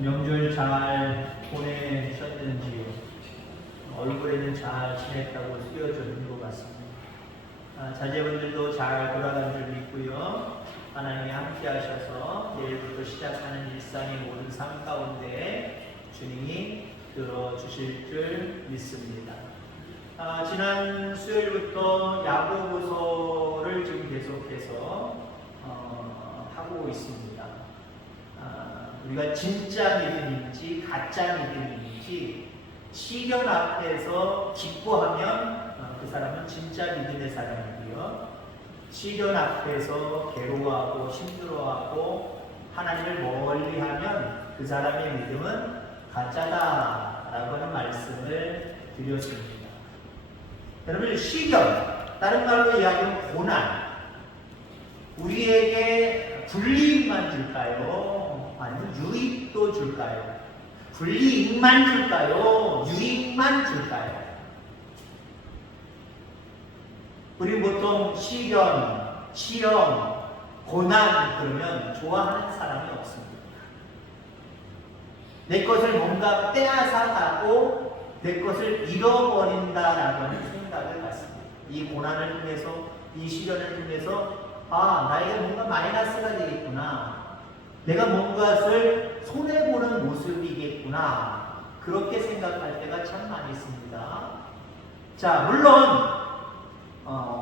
명절 잘 보내셨는지요? 얼굴에는 잘 지냈다고 쓰여져 것 같습니다. 자제분들도 잘 돌아간 줄 믿고요. 하나님이 함께 하셔서 내일부터 시작하는 일상의 모든 삶 가운데 주님이 들어주실 줄 믿습니다. 지난 수요일부터 야고보서를 지금 계속해서 하고 있습니다. 우리가 진짜 믿음인지 가짜 믿음인지 시련 앞에서 기뻐하면 그 사람은 진짜 믿음의 사람이고요. 시련 앞에서 괴로워하고 힘들어하고 하나님을 멀리하면 그 사람의 믿음은 가짜다라고 하는 말씀을 드렸습니다. 여러분, 시련, 다른 말로 이야기하면 고난, 우리에게 불이익만 줄까요? 아니면 유익도 줄까요? 불이익만 줄까요? 유익만 줄까요? 우리 보통 시련, 시험, 고난 그러면 좋아하는 사람이 없습니다. 내 것을 뭔가 빼앗아가고 내 것을 잃어버린다라고 하는 생각을 갖습니다. 이 고난을 통해서, 이 시련을 통해서 나에게 뭔가 마이너스가 되겠구나. 내가 뭔가를 손해보는 모습이겠구나. 그렇게 생각할 때가 참 많이 있습니다. 자, 물론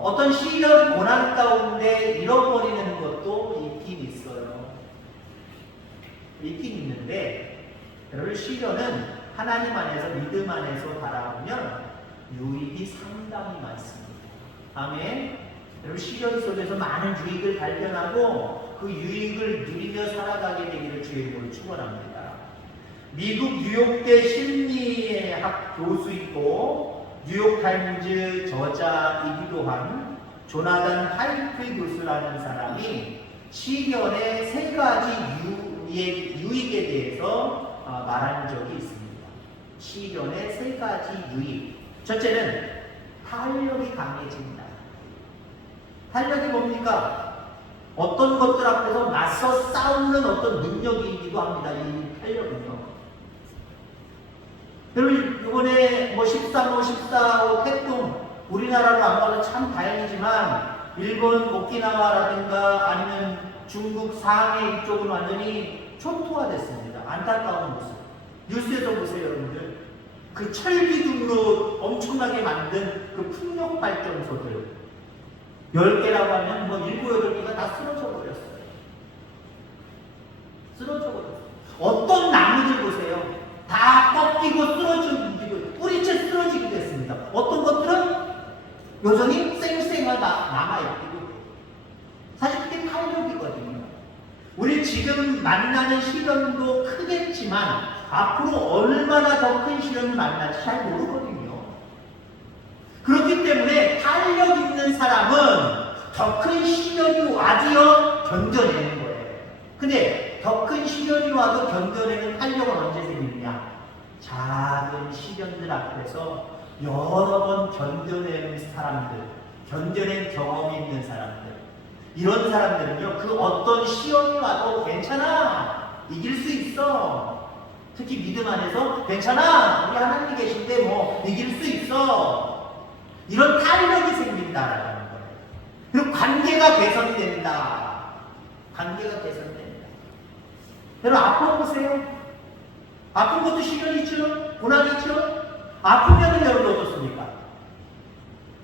어떤 시련, 고난 가운데 잃어버리는 것도 있긴 있어요. 있긴 있는데 여러분, 시련은 하나님 안에서, 믿음 안에서 바라보면 유익이 상당히 많습니다. 아멘. 여러분, 시련 속에서 많은 유익을 발견하고 그 유익을 누리며 살아가게 되기를 주의 이름으로 축원합니다. 미국 뉴욕대 심리학 교수이고 뉴욕타임즈 저자이기도 한 조나단 하이트 교수라는 사람이 시련의 세 가지 유익에 대해서 말한 적이 있습니다. 시련의 세 가지 유익. 첫째는 탄력이 강해집니다. 탄력이 뭡니까? 어떤 것들 앞에서 맞서 싸우는 어떤 능력이기도 합니다. 이 탄력은요. 여러분, 이번에 13호, 14호 태풍, 우리나라로 안 가도 참 다행이지만 일본 오키나와라든가 아니면 중국 상해 이쪽은 완전히 초토화됐습니다. 안타까운 모습. 뉴스에서 보세요, 여러분들. 그 철기둥으로 엄청나게 만든 그 풍력 발전소들 10개라고 하면 7, 8개가 다 쓰러져 버렸어요. 쓰러져 버렸어요. 어떤 나무들 보세요. 다 꺾이고 쓰러지고 뿌리채 쓰러지게 됐습니다. 어떤 것들은 여전히 쌩쌩하게 남아있고, 사실 그게 탄력이거든요. 우리 지금 만나는 시련도 크겠지만 앞으로 얼마나 더 큰 시련을 만날지 잘 모르거든요. 그렇기 때문에 탄력 있는 사람은 더 큰 시련이 와도요 견뎌내는 거예요. 근데 더 큰 시련이 와도 견뎌내는 탄력은 언제 생기느냐? 작은 시련들 앞에서 여러 번 견뎌내는 사람들, 견뎌낸 경험이 있는 사람들, 이런 사람들은요 그 어떤 시험이 와도 괜찮아, 이길 수 있어. 특히 믿음 안에서 괜찮아, 우리 하나님이 계신데 이길 수 있어. 이런 탄력이 생긴다라는 거예요. 그리고 관계가 개선이 된다. 관계가 개선된다. 여러분, 아파보세요. 아픈 것도 시련이죠? 고난이죠? 아프면 여러분 어떻습니까?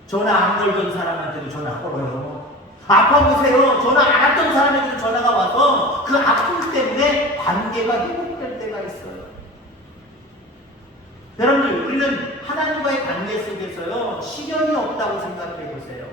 전화 안 걸던 사람한테도 전화 걸어요. 아파보세요. 전화 안 했던 사람에게도 전화가 와서 그 아픔 때문에 관계가 회복될 때가 있어요. 여러분들, 우리는 하나님과의 관계 속에서요 시련이 없다고 생각해 보세요.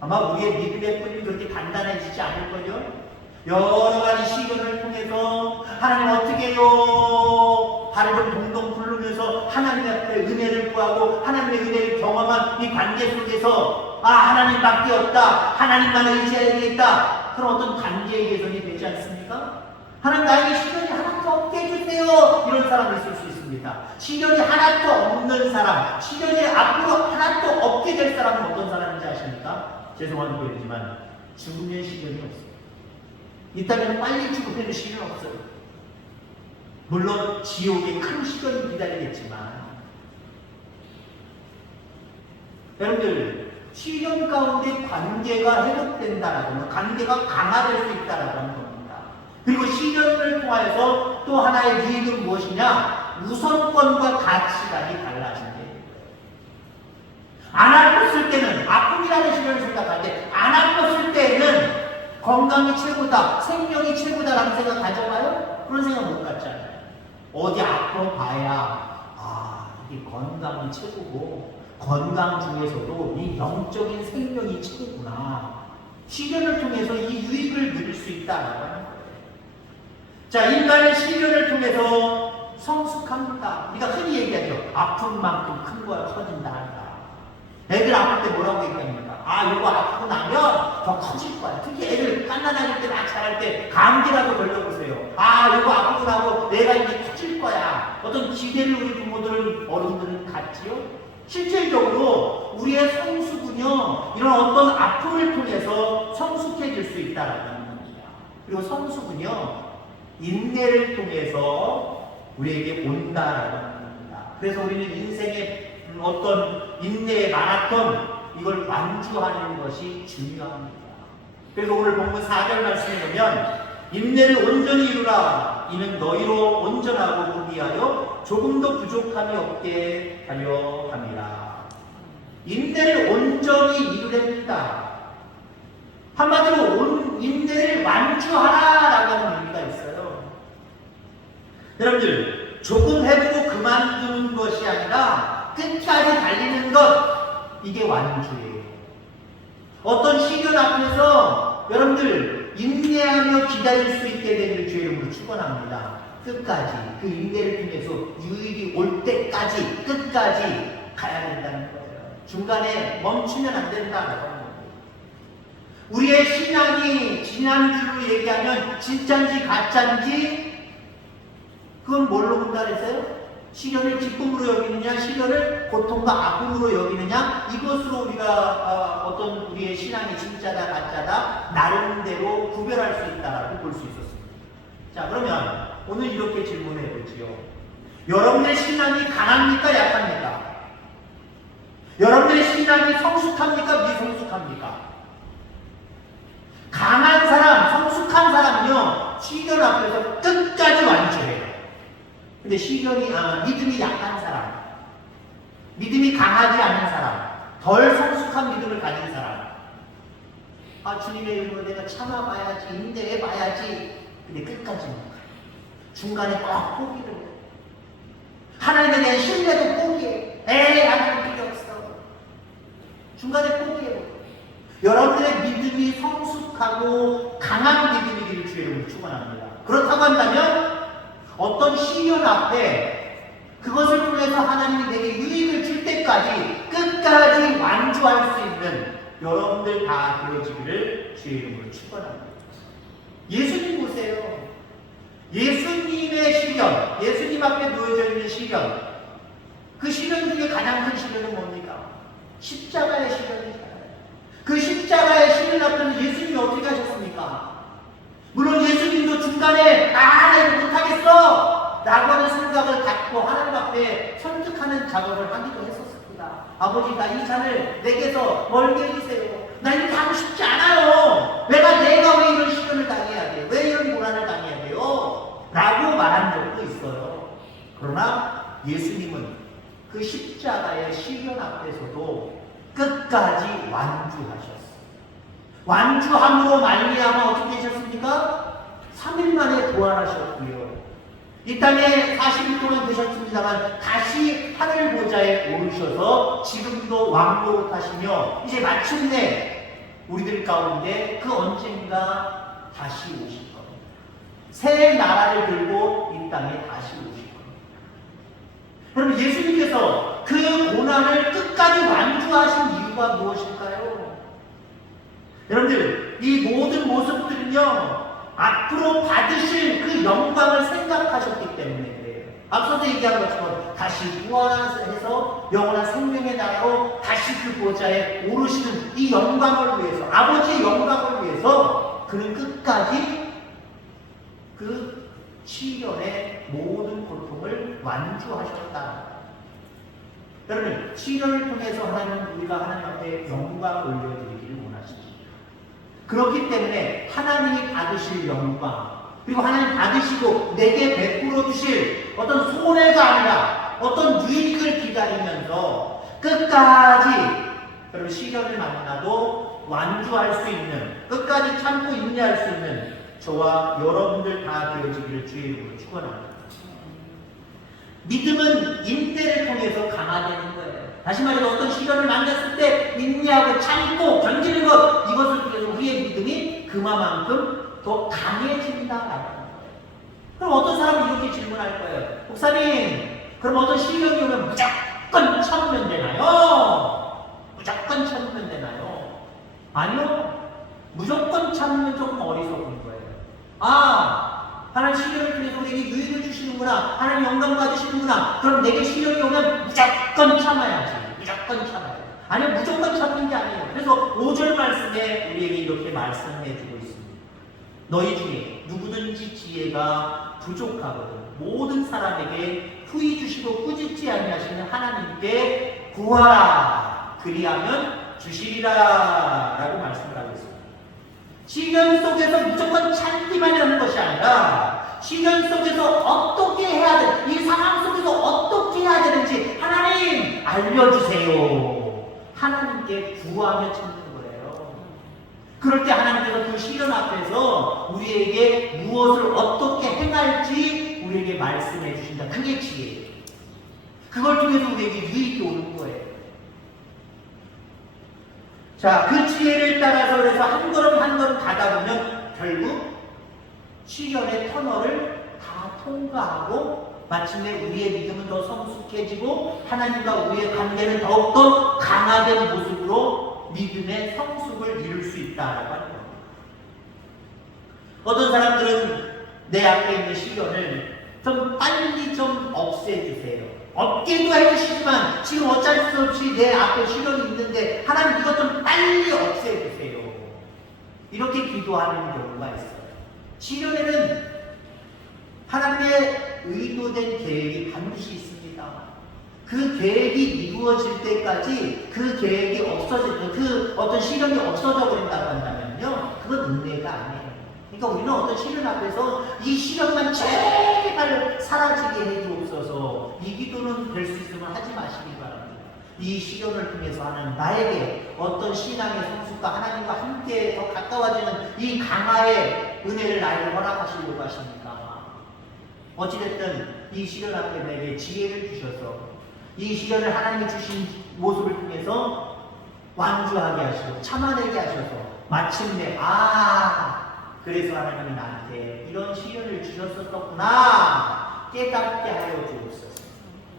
아마 우리의 믿음의 뿌리는 그렇게 단단해지지 않을걸요. 여러 가지 시련을 통해서 하나님 어떻게 해요? 발을 좀 동동 굴르면서 하나님 앞에 은혜를 구하고 하나님의 은혜를 경험한 이 관계 속에서 하나님밖에 없다, 하나님만 의지해야 되겠다, 그런 어떤 관계의 개선이 되지 않습니까? 하나님, 나에게 시련이 하나도 없게 해주세요. 이런 사람이 있을 수 있습니다. 시련이 하나도 없는 사람, 시련이 앞으로 하나도 없게 될 사람은 어떤 사람인지 아십니까? 죄송한 표현이지만 죽으면 시련이 없어요. 이 땅에는 빨리 죽으면 시련이 없어요. 물론 지옥의 큰 시련이 기다리겠지만 여러분들 시련 가운데 관계가 회복된다라고 하면 관계가 강화될 수 있다라고 하는 겁니다. 그리고 시련을 통하여서 또 하나의 유익은 무엇이냐? 우선권과 가치관이 달라진다. 안 아팠을 때는 아픔이라는 시련을 생각할 때 안 아팠을 때는 건강이 최고다, 생명이 최고다라는 생각 가져봐요? 그런 생각 못 갖잖아요. 어디 아파봐야 이게 건강이 최고고 건강 중에서도 이 영적인 생명이 최고구나. 시련을 통해서 이 유익을 누릴 수 있다라고 하는 거예요. 자, 인간의 시련을 통해서 성숙합니다. 우리가 흔히 얘기하죠. 아픈 만큼 큰 거야 커진다. 애들 아플 때 뭐라고 얘기합니까? 이거 아프고 나면 더 커질 거야. 특히 애들 갓난아기 때 막 자랄 때 감기라도 걸려보세요. 이거 아프고 나고 내가 이제 커질 거야. 어떤 기대를 우리 부모들은 어른들은 갖지요? 실질적으로 우리의 성숙은요, 이런 어떤 아픔을 통해서 성숙해질 수 있다라는 겁니다. 그리고 성숙은요, 인내를 통해서 우리에게 온다라는 겁니다. 그래서 우리는 인생의 어떤 인내의 마라톤, 이걸 완주하는 것이 중요합니다. 그래서 오늘 본문 4절 말씀에 보면 인내를 온전히 이루라. 이는 너희로 온전하고 무비하여 조금도 부족함이 없게 하려 함이라. 인내를 온전히 이루렵니다. 한마디로 인내를 완주하라라고 하는 의미가 있어요. 여러분들, 조금 해보고 그만두는 것이 아니라 끝까지 달리는 것, 이게 완주예요. 어떤 시련 앞에서 여러분들 인내하며 기다릴 수 있게 되기를 주의 이름으로 축원합니다. 끝까지 그 인내를 통해서 유익이 올 때까지 끝까지 가야 된다는 거예요. 중간에 멈추면 안 된다는 거예요. 우리의 신앙이 지난주로 얘기하면 진짜인지 가짜인지 그건 뭘로 본다 그랬어요? 시련을 기쁨으로 여기느냐, 시련을 고통과 아픔으로 여기느냐, 이것으로 우리가 어떤 우리의 신앙이 진짜다, 가짜다, 나름대로 구별할 수 있다라고 볼 수 있었습니다. 자, 그러면 오늘 이렇게 질문해 보지요. 여러분의 신앙이 강합니까, 약합니까? 여러분의 신앙이 성숙합니까, 미성숙합니까? 강한 사람, 성숙한 사람은요, 시련 앞에서 끝까지 완주해요. 근데 믿음이 약한 사람, 믿음이 강하지 않은 사람, 덜 성숙한 믿음을 가진 사람, 주님의 이름으로 내가 참아봐야지, 인내해봐야지. 근데 끝까지 못 가요. 중간에 꼭 포기를 해요. 하나님에 대한 신뢰도 포기해. 하나님 필요 없어. 중간에 포기해요. 여러분들의 믿음이 성숙하고 강한 믿음이기를 주의 이름으로 축원합니다. 그렇다고 한다면 어떤 시련 앞에 그것을 통해서 하나님이 내게 유익을 줄 때까지 끝까지 완주할 수 있는 여러분들 다 되어지기를 주의 이름으로 축원합니다. 예수님 보세요. 예수님의 시련, 예수님 앞에 놓여져 있는 시련, 그 시련 중에 가장 큰 시련은 뭡니까? 십자가의 시련이잖아요. 그 십자가의 시련 앞에서 예수님이 어떻게 하셨습니까? 물론 예수님도 중간에 내가 못하겠어 라고 하는 생각을 갖고 하나님 앞에 설득하는 작업을 하기도 했었습니다. 아버지, 나 이 잔을 내게서 멀게 해주세요. 나 이렇게 하고 싶지 않아요. 내가 왜 이런 시련을 당해야 돼요? 왜 이런 고난을 당해야 돼요? 라고 말한 적도 있어요. 그러나 예수님은 그 십자가의 시련 앞에서도 끝까지 완주하셨어요. 완주함으로 말미암아 어떻게 되셨습니까? 3일 만에 부활하셨고요. 이 땅에 40일 동안 계셨습니다만 다시 하늘 보좌에 오르셔서 지금도 왕노릇하시며 이제 마침내 우리들 가운데 그 언젠가 다시 오실 겁니다. 새 나라를 들고 이 땅에 다시 오실 겁니다. 여러분, 예수님께서 그 고난을 끝까지 완주하신 이유가 무엇일까요? 여러분들, 이 모든 모습들은요, 앞으로 받으실 그 영광을 생각하셨기 때문에 그래요. 앞서서 얘기한 것처럼 다시 부활해서 영원한 생명의 나라로 다시 그 보좌에 오르시는 이 영광을 위해서, 아버지의 영광을 위해서 그는 끝까지 그 시련의 모든 고통을 완주하셨다. 여러분, 시련을 통해서 하나님은 우리가 하나님 앞에 영광 올려드리기를 원하십니다. 그렇기 때문에 하나님이 받으실 영광, 그리고 하나님 받으시고 내게 베풀어 주실 어떤 손해가 아니라 어떤 유익을 기다리면서 끝까지 여러분 시련을 만나도 완주할 수 있는, 끝까지 참고 인내할 수 있는 저와 여러분들 다 되어지기를 주의 이름으로 축원합니다. 믿음은 인내를 통해서 강화되는 거예요. 다시 말해서 어떤 시련을 만났을 때 인내하고 참고 견디는 것, 이것을 통해서 우리의 믿음이 그만큼 더 강해진다라는 거예요. 그럼 어떤 사람이 이렇게 질문할 거예요. 목사님, 그럼 어떤 시련이 오면 무조건 참으면 되나요? 무조건 참으면 되나요? 아니요. 무조건 참으면 조금 어리석은 거예요. 하나님 시련을 통해서 우리에게 유익을 주시는구나. 하나님 영광 받으시는구나. 그럼 내게 시련이 오면 무조건 참아야지. 무조건 참아야 돼. 아니요, 무조건 참는 게 아니에요. 그래서 5절 말씀에 우리에게 이렇게 말씀해 주고 있습니다. 너희 중에 누구든지 지혜가 부족하거든 모든 사람에게 후히 주시고 꾸짖지 아니하시는 하나님께 구하라. 그리하면 주시리라. 라고 말씀을 하고 있습니다. 시련 속에서 무조건 참기만 하는 것이 아니라 시련 속에서 어떻게 해야 되는지, 이 상황 속에서 어떻게 해야 되는지 하나님 알려주세요. 하나님께 구하며 참는 거예요. 그럴 때 하나님께서 그 시련 앞에서 우리에게 무엇을 어떻게 행할지 우리에게 말씀해 주신다. 그게 지혜예요. 그걸 통해서 우리에게 유익이 오는 거예요. 자, 그 지혜를 따라서 그래서 한 걸음 한 걸음 가다 보면 결국 시련의 터널을 다 통과하고 마침내 우리의 믿음은 더 성숙해지고 하나님과 우리의 관계는 더욱더 강화된 모습으로 믿음의 성숙을 이룰 수 있다라고 하는 겁니다. 어떤 사람들은 내 앞에 있는 시련을 좀 빨리 좀 없애주세요. 없게도 해주시지만 지금 어쩔 수 없이 내 앞에 시련이 있는데 하나님 이것 좀 빨리 없애주세요. 이렇게 기도하는 경우가 있어요. 시련에는 하나님의 의도된 계획이 반드시 있습니다. 그 계획이 이루어질 때까지 그 계획이 없어질 때, 그 어떤 시련이 없어져 버린다고 한다면요, 그건 은혜가 아니에요. 그러니까 우리는 어떤 시련 앞에서 이 시련만 제발 사라지게 해주옵소서, 이 기도는 될 수 있으면 하지 마시기 바랍니다. 이 시련을 통해서 하는 나에게 어떤 신앙의 성숙과 하나님과 함께 더 가까워지는 이 강화의 은혜를 나에게 허락하시려고 하십니까? 어찌됐든 이 시련 앞에 내게 지혜를 주셔서 이 시련을 하나님이 주신 모습을 통해서 완주하게 하시고 참아내게 하셔서 마침내 그래서 하나님이 나한테 이런 시련을 주셨었구나 깨닫게 하여 주옵소서.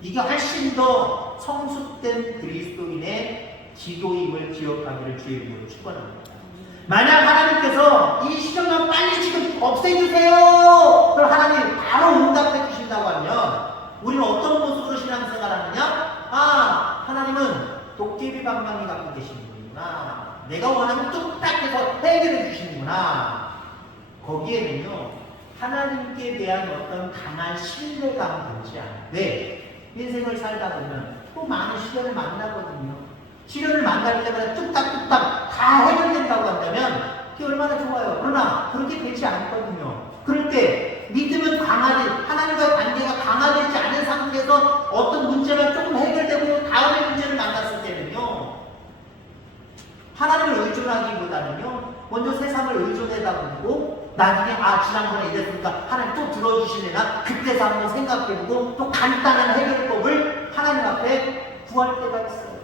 이게 훨씬 더 성숙된 그리스도인의 기도임을 기억하기를 주의 이름으로 축원합니다. 만약 하나님께서 이 시련만 빨리 지금 없애주세요, 그럼 하나님 바로 응답해 주신다고 하면 우리는 어떤 모습으로 신앙생활하느냐? 하나님은 도깨비 방망이 갖고 계신 분이구나, 내가 원하면 뚝딱 해서 해결해 주시는구나. 거기에는요, 하나님께 대한 어떤 강한 신뢰감이 들지 않아요. 왜? 인생을 살다 보면 또 많은 시련을 만나거든요. 시련을 만날 때마다 뚝딱뚝딱 다 해결된다고 한다면 그게 얼마나 좋아요. 그러나 그렇게 되지 않거든요. 그럴 때 믿음은 하나님과의 관계가 강화되지 않은 상태에서 어떤 문제가 조금 해결되고 다음의 문제를 만났을 때는요, 하나님을 의존하기보다는요, 먼저 세상을 의존하다 보고 나중에 지난번에 이랬으니까 하나님 또 들어주시려나 그때서 한번 생각해보고 또 간단한 해결법을 하나님 앞에 구할 때가 있어요.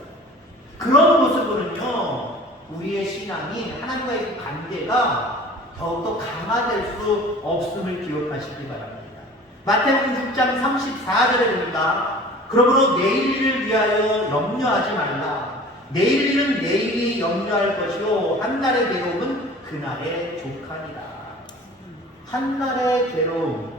그런 모습으로는요, 우리의 신앙이 하나님과의 관계가 더욱더 강화될 수 없음을 기억하시기 바랍니다. 마태복음 6장 34절에 보니까 그러므로 내일 일을 위하여 염려하지 말라. 내일 일은 내일이 염려할 것이요 한날의 괴로움은 그날의 족하니라. 한날의 괴로움,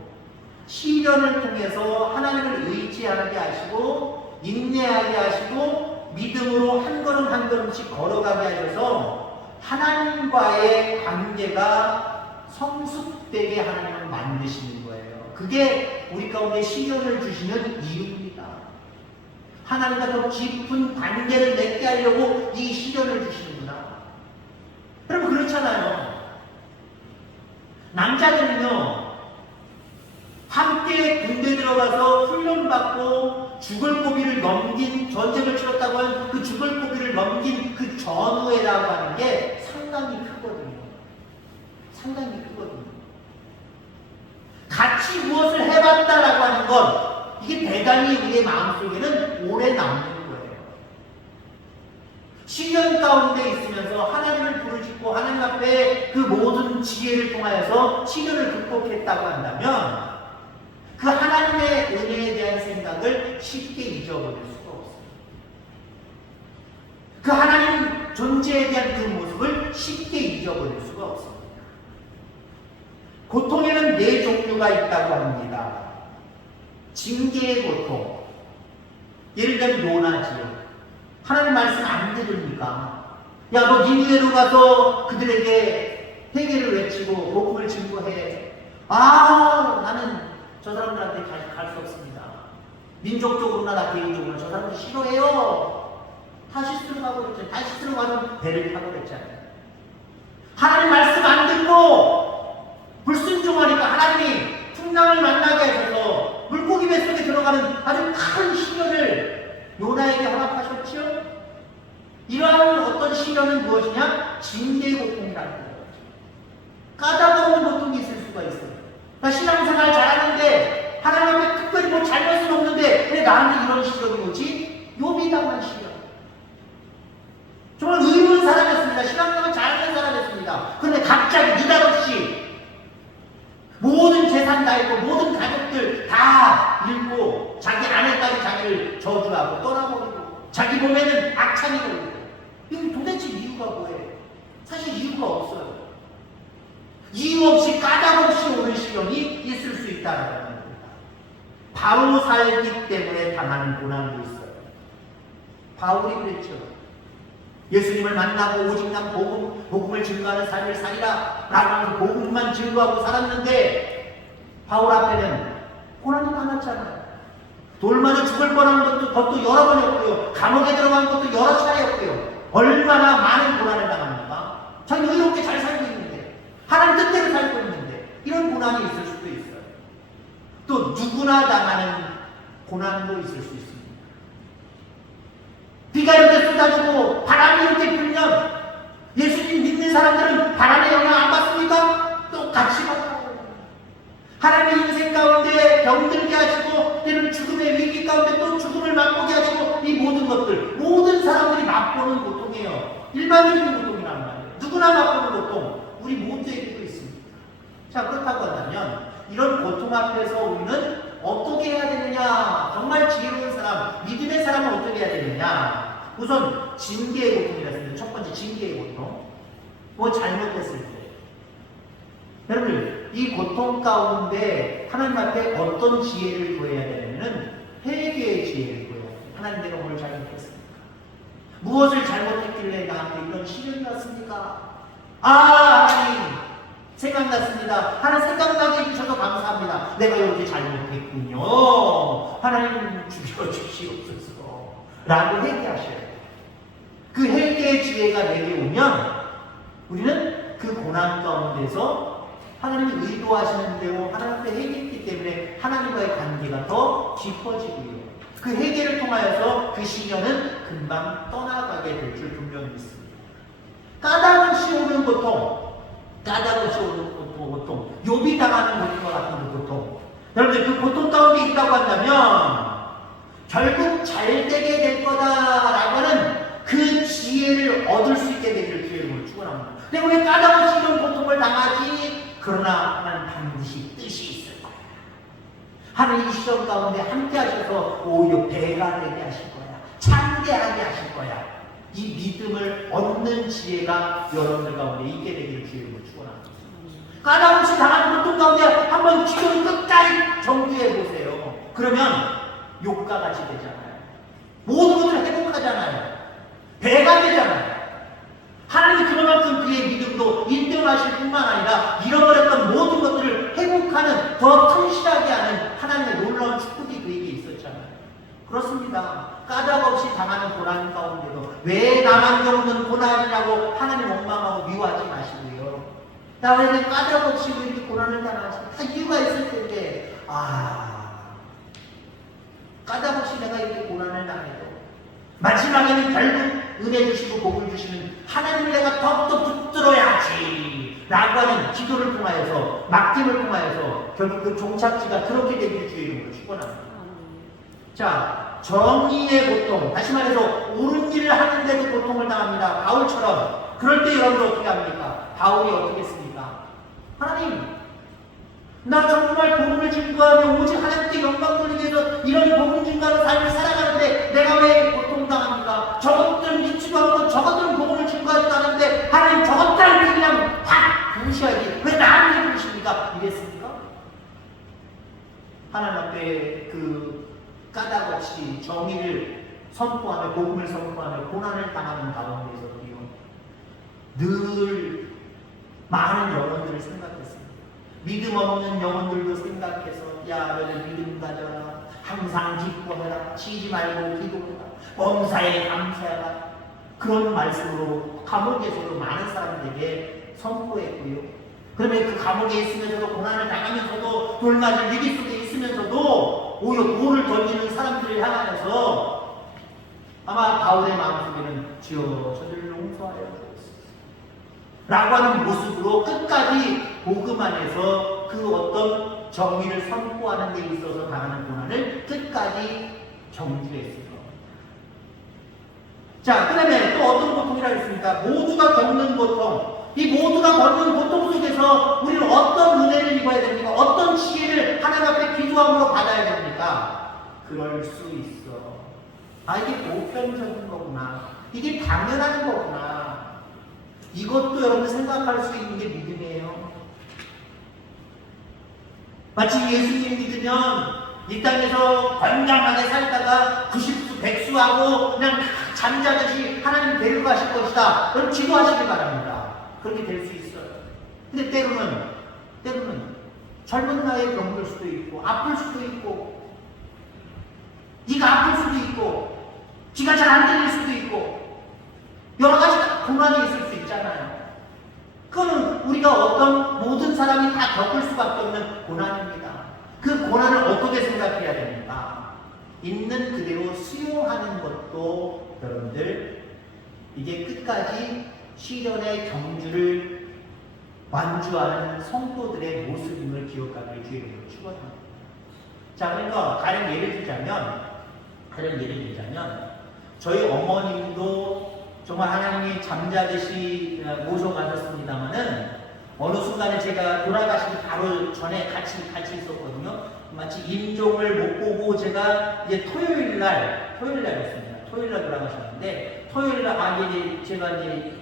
시련을 통해서 하나님을 의지하게 하시고 인내하게 하시고 믿음으로 한 걸음 한 걸음씩 걸어가게 하셔서 하나님과의 관계가 성숙되게 하나님은 만드시는 거예요. 그게 우리 가운데 시련을 주시는 이유입니다. 하나님과 더 깊은 관계를 맺게 하려고 이 시련을 주시는구나. 여러분 그렇잖아요. 남자들은요 함께 군대 들어가서 훈련받고 죽을 고비를 넘긴, 전쟁을 치렀다고 하는 그 죽을 고비를 넘긴 그 전후회라고 하는 게 상당히 크거든요. 상당히 크거든요. 같이 무엇을 해봤다라고 하는 것, 이게 대단히 우리의 마음속에는 오래 남는 거예요. 시련 가운데 있으면서 하나님을 부르짖고 하나님 앞에 그 모든 지혜를 통하여서 시련을 극복했다고 한다면 그 하나님의 은혜에 대한 생각을 쉽게 잊어버릴 수가 없어요. 그 하나님 존재에 대한 그 모습을 쉽게 잊어버릴 수가 없습니다. 고통에는 네 종류가 있다고 합니다. 징계의 고통. 예를 들면 요나지요. 하나님 말씀 안 들으니까 야 너 니느웨로 가서 그들에게 회개를 외치고 복음을 증거해. 아 나는 저 사람들한테 갈 수 없습니다. 민족적으로나 나 개인적으로나 저 사람들 싫어해요. 다시스로 가고 그랬잖아요. 다시스로 가면 배를 타고 그랬잖아요. 하나님 말씀 안 듣고 불순종하니까 하나님이 풍랑을 만나게 하셔서 물고기 뱃속에 들어가는 아주 큰 시련을 요나에게 허락하셨지요. 이러한 어떤 시련은 무엇이냐? 징계의 고통이라는 거예요. 까다로운 고통이 있을 수가 있어요. 나 신앙생활 잘하는데 하나님 앞에 특별히 뭐 잘못은 없는데 왜 나한테 이런 시련이 오지? 욥이 당한 시련. 정말 의로운 사람이었습니다. 신앙생활 잘하는 사람이었습니다. 그런데 갑자기 느닷없이 모든 재산 다 잃고 모든 가족들 다 잃고 자기 아내까지 자기를 저주하고 떠나버리고 자기 몸에는 악창이 걸리고 이게 도대체 이유가 뭐예요? 사실 이유가 없어요. 이유 없이 까닭 없이 오는 시련이 있을 수 있다는 겁니다. 바로 살기 때문에 당하는 고난도 있어요. 바울이 그랬죠. 예수님을 만나고 오직 난 복음을 증거하는 삶을 살리라 라고 하면서 복음만 증거하고 살았는데 바울 앞에는 고난이 많았잖아요. 돌 맞아 죽을 뻔한 것도 여러 번이었고요. 감옥에 들어간 것도 여러 차례였고요. 얼마나 많은 고난을 당합니까? 자기 의롭게 잘 살고 있는데 하나님 뜻대로 살고 있는데 이런 고난이 있을 수도 있어요. 또 누구나 당하는 고난도 있을 수 있습니다. 비가 이렇게 쏟아지고 바람이 이렇게 불면 예수님 믿는 사람들은 바람의 영향 안 받습니까? 똑같이 받아요. 하나님의 인생 가운데 병들게 하시고 때로는 죽음의 위기 가운데 또 죽음을 맛보게 하시고 이 모든 것들 모든 사람들이 맛보는 고통이에요. 일반적인 고통이란 말이에요. 누구나 맛보는 고통 우리 모두에게도 있습니다. 자 그렇다고 한다면 이런 고통 앞에서 우리는 어떻게 해야 되느냐? 정말 지혜로운 사람, 믿음의 사람은 어떻게 해야 되느냐? 우선 징계의 고통이라 했습니다. 첫 번째 징계의 고통. 뭐 잘못했을 때. 여러분 이 고통 가운데 하나님 앞에 어떤 지혜를 구해야 되냐면 회개의 지혜를 구해야 돼요. 하나님 내가 뭘 잘못했습니까? 무엇을 잘못했길래 나한테 이런 시련이 왔습니까? 하나님 생각났습니다. 하나님 생각나게 해주셔서 감사합니다. 내가 이렇게 잘못했군요. 하나님 죽여주시옵소서 라고 회개하셔야 돼요. 그 회개의 지혜가 내게 오면 우리는 그 고난 가운데서 하나님이 의도하시는 대로 하나님 앞에 회개했기 때문에 하나님과의 관계가 더 깊어지고요. 그 회개를 통하여서 그 시련은 금방 떠나가게 될 줄 분명히 믿습니다. 까닭없이 오는 고통, 까닭없이 오는 고통, 욥이 당하는 고통과 같은 그 고통. 여러분들 그 고통 가운데 있다고 한다면 결국 잘 되게 될 거다라고 하는 그 지혜를 얻을 수 있게 되기를 주님을 축원합니다. 내가 왜 까닭없이 이런 고통을 당하지? 그러나 나는 반드시 뜻이 있을 거야. 하나님 이 시험 가운데 함께 하셔서 오히려 배가 되게 하실 거야. 창대하게 하실 거야. 이 믿음을 얻는 지혜가 여러분들 가운데 있게 되기를 주님을 축원합니다. 까닭없이 당하는 고통 가운데 한번 기도를 끝까지 정주해 보세요. 그러면 욕과 같이 되잖아요. 모든 것을 회복하잖아요. 배가 되잖아요. 하나님이 그만큼 그의 믿음도 인정하실 뿐만 아니라 잃어버렸던 모든 것들을 회복하시고 능력하는, 더 튼실하게 하는 하나님의 놀라운 축복이 그에게 있었잖아요. 그렇습니다. 까닭없이 당하는 고난 가운데도 왜 나만 겪는 고난이라고 하나님 원망하고 미워하지 마시고요. 나 왜 까닭없이 왜 이렇게 고난을 당하지? 다 이유가 있을 텐데, 까닭없이 내가 이렇게 고난을 당해도 마지막에는 결국 은혜 주시고 복을 주시는 하나님을 내가 더욱더 붙들어야지 라고 하는 기도를 통하여서, 맡김을 통하여서 결국 그 종착지가 그렇게 되기를 주의 이름으로 축원합니다. 자, 정의의 고통, 다시 말해서 옳은 일을 하는데도 고통을 당합니다. 바울처럼. 그럴 때 여러분 어떻게 합니까? 바울이 어떻게 했습니까? 하나님, 나 정말 복음을 증거하며 오직 하나님께 영광 돌리기 위해서 이런 복음 증거하는 삶을 살아가는데 내가 왜 고통당합니까? 저것들은 믿지도 않고 저것들은 복음을 증거하지도 않는데 하나님 저것들한테 그냥 다 부으셔야지 왜 나한테 부으십니까? 이랬습니까? 하나님 앞에 그 까닭 없이 정의를 선포하며 복음을 선포하며 고난을 당하는 가운데서도요 늘 많은 영혼들을 생각했습니다. 믿음 없는 영혼들도 생각해서 야 너는 믿음 가져라, 항상 기뻐해라, 쉬지 말고 기도해라, 범사에 감사해라, 그런 말씀으로 감옥에서도 많은 사람들에게 선포했고요. 그러면 그 감옥에 있으면서도 고난을 당하면서도 돌맞을 위기 속에 있으면서도 오히려 돌을 던지는 사람들을 향하여서 아마 바울의 마음속에는 주여 저들을 용서하여 주옵소서 라고 하는 모습으로 끝까지 복음 안에서 그 어떤 정의를 선포하는 데 있어서 당하는 고난을 끝까지 경주했을 겁니다. 자, 그 다음에 또 어떤 고통이라 했습니까? 모두가 겪는 고통. 이 모두가 겪는 고통 속에서 우리는 어떤 은혜를 입어야 됩니까? 어떤 지혜를 하나님 앞에 기도함으로 받아야 됩니까? 그럴 수 있어. 이게 보편적인 거구나. 이게 당연한 거구나. 이것도 여러분 생각할 수 있는 게 믿음이에요. 마치 예수님 믿으면 이 땅에서 건강하게 살다가 90수, 100수하고 그냥 잠자듯이 하나님 데려가실 것이다. 그럼 기도하시기 바랍니다. 그렇게 될 수 있어요. 근데 때로는 젊은 나이에 병들 수도 있고, 아플 수도 있고, 네가 아플 수도 있고, 귀가 잘 안 들릴 수도 있고, 여러 가지 고난이 있을 수 있잖아요. 그거는 우리가 어떤 모든 사람이 다 겪을 수밖에 없는 고난입니다. 그 고난을 어떻게 생각해야 됩니까? 있는 그대로 수용하는 것도 여러분들 이게 끝까지 시련의 경주를 완주하는 성도들의 모습임을 기억하길 주의 이름으로 축원합니다. 자, 그러니까 다른 예를 들자면 저희 어머님도 정말 하나님이 잠자듯이 모셔가셨습니다마는 어느 순간에 제가 돌아가시기 바로 전에 같이 있었거든요. 마치 임종을 못 보고 제가 이제 토요일날이었습니다. 토요일날 돌아가셨는데 토요일날 제가 이제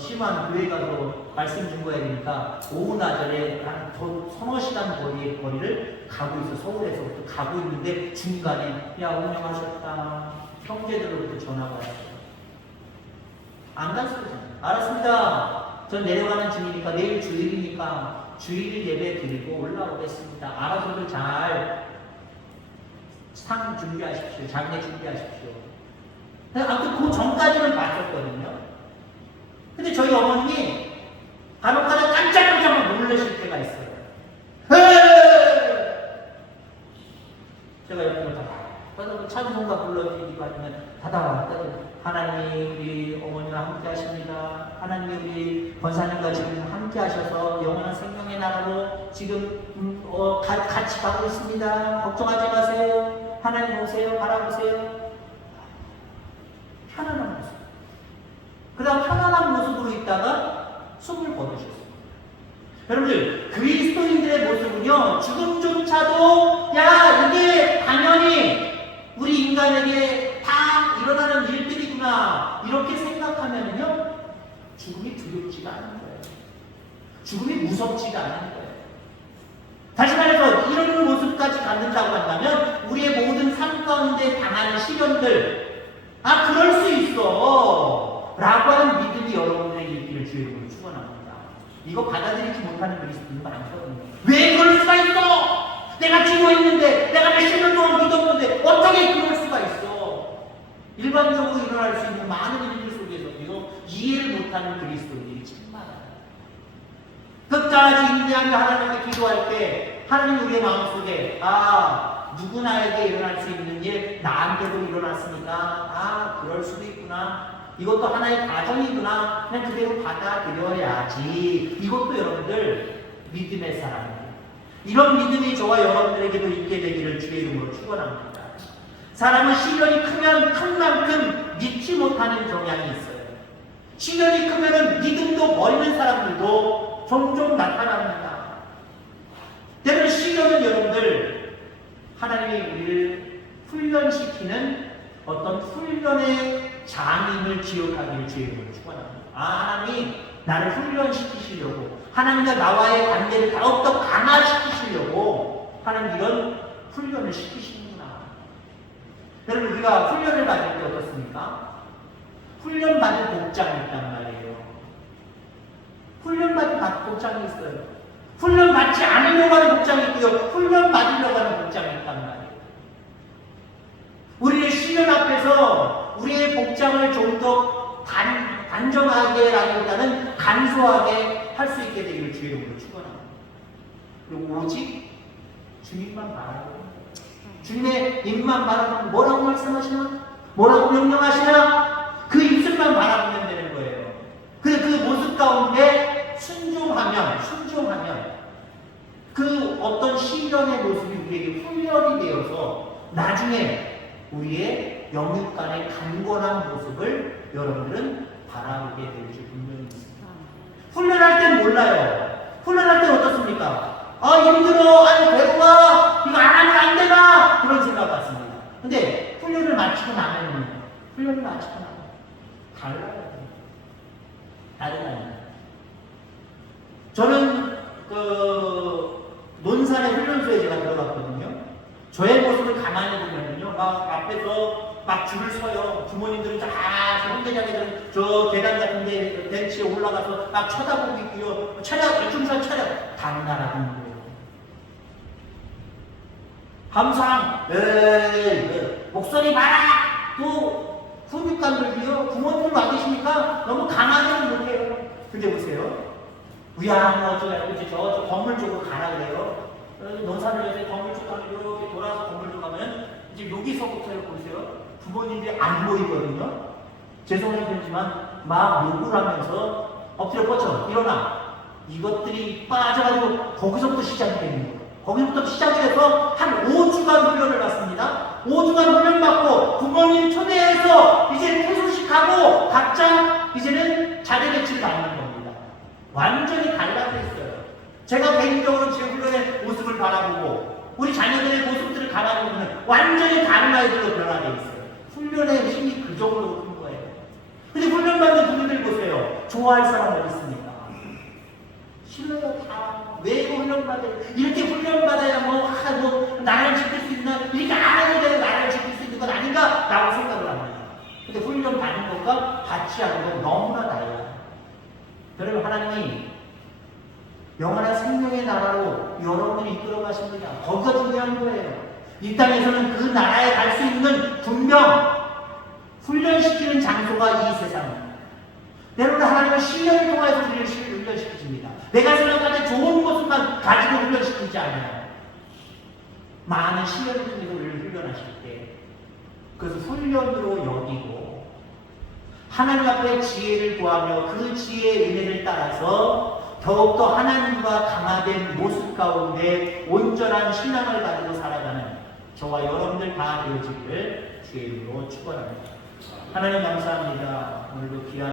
심한 교회 가서 말씀 증거해야 되니까 오후 낮에 한 서너 시간 거리를 가고 있어. 서울에서부터 가고 있는데 중간에 야 운영하셨다 형제들로부터 전화가 왔어요. 안 갔어요. 알았습니다. 전 내려가는 중이니까 내일 주일이니까 주일 예배 드리고 올라오겠습니다. 알아서들 잘 상 준비하십시오. 장례 준비하십시오. 아무튼 그 전까지는 봤었거든요. 근데 저희 어머님이 간혹가다 깜짝깜짝 놀라실 때가 있어요. 제가 옆으로 다다 찬송가 불러드리기도 아니면 다다 하나님이 우리 어머니와 함께 하십니다. 하나님이 우리 권사님과 지금 함께 하셔서 영원한 생명의 나라로 지금 같이 가고 있습니다. 걱정하지 마세요. 하나님 오세요. 바라보세요. 편안한 모습. 그 다음 편안한 모습으로 있다가 숨을 거두셨어요. 여러분들 그리스도인들의 모습은요 죽음조차도 야 이게 당연히 우리 인간에게 다 일어나는 일들이구나 이렇게 생각하면요 죽음이 두렵지가 않은 거예요. 죽음이 무섭지가 않은 거예요. 다시 말해서 이런 모습까지 갖는다고 한다면 우리의 모든 삶 가운데 당하는 시련들 그럴 수 있어 라고 하는 믿음이 여러분들에게 있기를 주의 이름으로 축원합니다. 이거 받아들이지 못하는 그리스도인도 많거든요. 왜 그럴 수가 내가 기도했는데, 내가 몇십 년 동안 믿었는데 어떻게 그럴 수가 있어? 일반적으로 일어날 수 있는 많은 일들 속에서도요, 이해를 못하는 그리스도인들이 참 많아요. 끝까지 인내하며 하나님께 기도할 때 하나님 우리의 마음속에 누구나에게 일어날 수 있는 일 나한테도 일어났으니까 그럴 수도 있구나. 이것도 하나의 과정이구나. 그냥 그대로 받아들여야지. 이것도 여러분들 믿음의 사람입니다. 이런 믿음이 저와 여러분들에게도 있게 되기를 주의 이름으로 축원합니다. 사람은 시련이 크면 큰 만큼 믿지 못하는 경향이 있어요. 시련이 크면은 믿음도 버리는 사람들도 종종 나타납니다. 때로는 시련은 여러분들 하나님이 우리를 훈련시키는 어떤 훈련의 장임을 기억하기를 주의 이름으로 축원합니다. 하나님이 나를 훈련시키시려고, 하나님과 나와의 관계를 더욱더 강화시키시려고 하나님 이런 훈련을 시키시는구나. 여러분, 우리가 훈련을 받을 때 어떻습니까? 훈련 받을 복장이 있단 말이에요. 훈련 받을 복장이 있어요. 훈련 받지 않으려고 하는 복장이 있고요, 훈련 받으려고 하는 복장이 있단 말이에요. 우리의 시련 앞에서 우리의 복장을 좀 더 단정하게라기보다는 간소하게 할 수 있게 되기를 주의 이름으로 축원합니다. 그리고 오직 주님만 바라보고, 주님의 입만 바라보고, 뭐라고 말씀하시나? 뭐라고 명령하시나? 그 입술만 바라보면 되는 거예요. 그 모습 가운데 순종하면 그 어떤 시련의 모습이 우리에게 훈련이 되어서 나중에 우리의 영육간의 강건한 모습을 여러분들은 바라보게 될 줄 분명히 있습니다. 훈련할 땐 몰라요. 훈련할 땐 어떻습니까? 힘들어, 배고파, 이거 안 하면 안 되나, 그런 생각 같습니다. 근데 훈련을 마치고 나면 달라요. 저는 논산의 훈련소에 제가 들어갔거든요. 저의 모습을 가만히 보면요, 막 앞에서 막 줄을 서요. 부모님들은 형제자매들은 저 계단 같은데 벤치에 올라가서 막 쳐다보고 있고요. 중산 차렷 당나라는 거예요. 항상 목소리 봐라. 또 훈육관들도요, 부모님 와 계시니까 너무 강하게는 못해요. 근데 보세요, 저 건물 쪽으로 가라 그래요. 논산을 해서 건물 쪽으로 이렇게 돌아서 건물 쪽 가면 이제 여기서부터 보세요, 부모님들이 안 보이거든요. 죄송하지만 막 욕을 하면서 엎드려 뻗쳐 일어나, 이것들이 빠져가지고 거기서부터 시작이 되는 거예요. 거기서부터 시작이 돼서 한 5주간 훈련을 받습니다. 5주간 훈련 받고 부모님 초대해서 이제 퇴소식하고 각자 이제는 자리 배치를 받는 겁니다. 완전히 달라져 있어요. 제가 개인적으로 제 훈련의 모습을 바라보고 우리 자녀들의 모습들을 바라보면 완전히 다른 아이들로 변화되어 있어요. 훈련의 힘이 그 정도로 큰 거예요. 근데 훈련받는 분들 보세요. 좋아할 사람 어디 있습니까? 싫어요. 다. 왜 훈련받아요? 이렇게 훈련받아야 나라를 지킬 수 있나? 이렇게 안 해도 돼요. 나라를 지킬 수 있는 건 아닌가? 라고 생각을 합니다. 근데 훈련 받는 것과 받지 않은 건 너무나 달라요. 여러분, 하나님이 영원한 생명의 나라로 여러분을 이끌어 가십니다. 거기가 중요한 거예요. 이 땅에서는 그 나라에 갈 수 있는 분명 훈련시키는 장소가 이 세상입니다. 여러분, 하나님은 시련을 통해서 우리를 훈련시키십니다. 내가 생각할 때 좋은 모습만 가지고 훈련시키지 않아요. 많은 시련을 통해서 우리를 훈련하실 때 그것을 훈련으로 여기고 하나님 앞에 지혜를 구하며 그 지혜의 은혜를 따라서 더욱더 하나님과 강화된 모습 가운데 온전한 신앙을 가지고 살아가는 저와 여러분들 다 되어지기를 주의 이름으로 축원합니다. 하나님 감사합니다. 오늘도 귀한